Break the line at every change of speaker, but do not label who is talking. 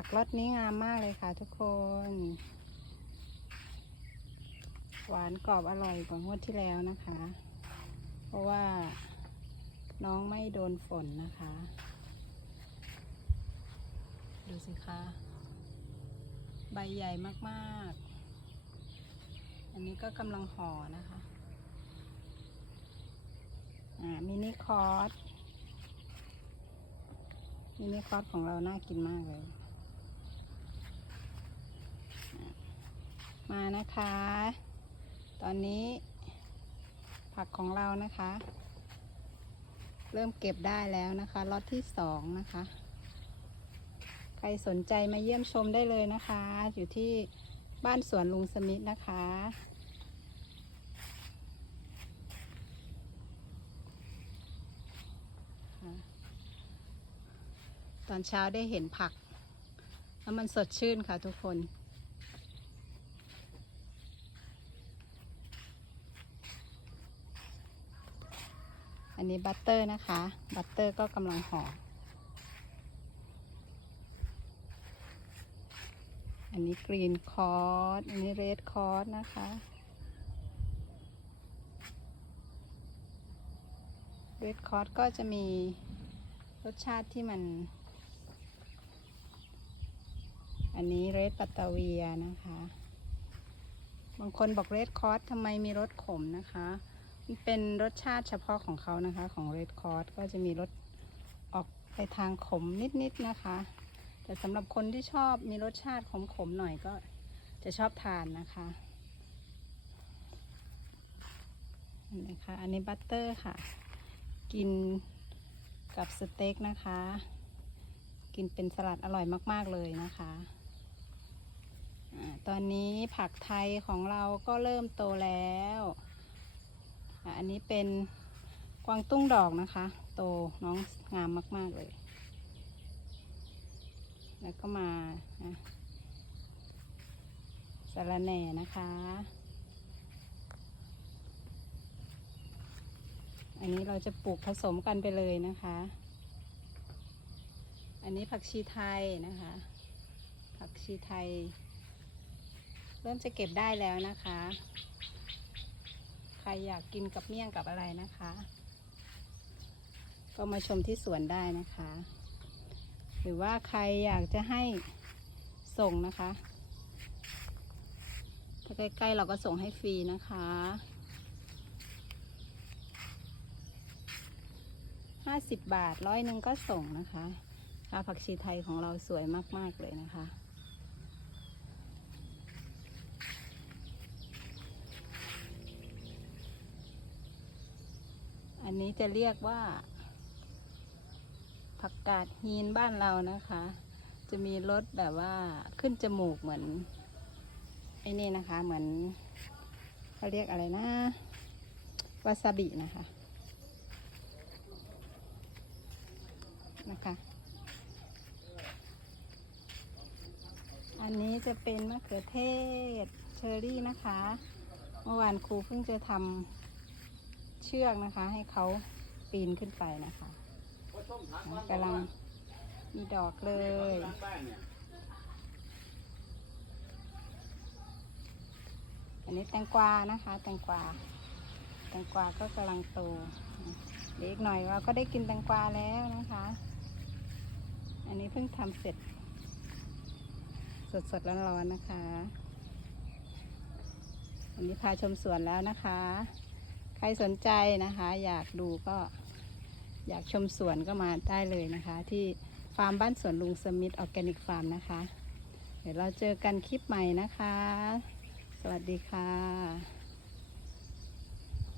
ผักรสนี้งามมากเลยค่ะทุกคน หวานกรอบอร่อยกว่างวดที่แล้วนะคะ เพราะว่าน้องไม่โดนฝนนะคะ ดูสิคะ ใบใหญ่มากๆ อันนี้ก็กำลังห่อนะคะอ่ามินิคอร์สมินิคอร์สของเราน่ากินมากเลย มานะคะ ตอนนี้ ผักของเรานะคะ เริ่มเก็บได้แล้วนะคะล็อตที่สองนะคะ ใครสนใจมาเยี่ยมชมได้เลยนะคะ อยู่ที่บ้านสวนลุงสมิธนะคะตอนเช้าได้เห็นผัก แล้วมันสดชื่นค่ะทุกคน อันนี้บัตเตอร์นะคะ บัตเตอร์ก็กำลังห่อ อันนี้กรีนคอร์สอันนี้เรดคอร์สนะคะ เรดคอร์สก็จะมีรสชาติที่มัน อันนี้เรดปัตตาเวียนะคะ บางคนบอกเรดคอร์สทำไมมีรสขมนะคะ เป็นรสชาติเฉพาะของเขานะคะ ของเรดคอร์สก็จะมีรสออกไปทางขมนิดๆนะคะ แต่สำหรับคนที่ชอบมีรสชาติขมๆหน่อยก็จะชอบทานนะคะนไหมคะอันนี้บัตเตอร์ค่ะ กินกับสเต็กนะคะ กินเป็นสลัดอร่อยมาก ๆ เลยนะคะอาตอนนี้ผักไทยของเราก็เริ่มโตแล้ว อ่าอันนี้เป็นกวางตุ้งดอกนะคะ โตน้องงามมากๆเลย แล้วก็มาสะระแหน่นะคะ อันนี้เราจะปลูกผสมกันไปเลยนะคะ อันนี้ผักชีไทยนะคะ ผักชีไทย เริ่มจะเก็บได้แล้วนะคะ รอยากกินกับเมี่ยงกับอะไรนะคะ ก็มาชมที่สวนได้นะคะ หรือว่าใครอยากจะให้ส่งนะคะถ้าใกล้ๆเราก็ส่งให้ฟรีนะคะห้าสิบบาทร้อยหนึ่งก็ส่งนะคะ ผักชีไทยของเราสวยมากๆเลยนะคะ อันนี้จะเรียกว่า ผักกาดฮีนบ้านเรานะคะ จะมีรสแบบว่าขึ้นจมูกเหมือนไอ้นี่นะคะ เหมือนเขาเรียกอะไรนะวาซาบินะคะนะคะอันนี้จะเป็นมะเขือเทศเชอรี่นะคะ เมื่อวานครูเพิ่งจะทำ เชือกนะคะ ให้เขาปีนขึ้นไปนะคะกำลังมีดอกเลยอันนี้แตงกวานะคะ แตงกวาแตงกวาก็กำลังโตเดี๋ยวอีกหน่อยเราก็ได้กินแตงกวาแล้วนะคะ อันนี้เพิ่งทำเสร็จ สดๆร้อนๆนะคะ อันนี้พาชมสวนแล้วนะคะ ใครสนใจนะคะ อยากดูก็อยากชมสวนก็มาได้เลยนะคะ ที่ฟาร์มบ้านสวนลุงสมิธออร์แกนิกฟาร์มนะคะ เดี๋ยวเราเจอกันคลิปใหม่นะคะ สวัสดีค่ะ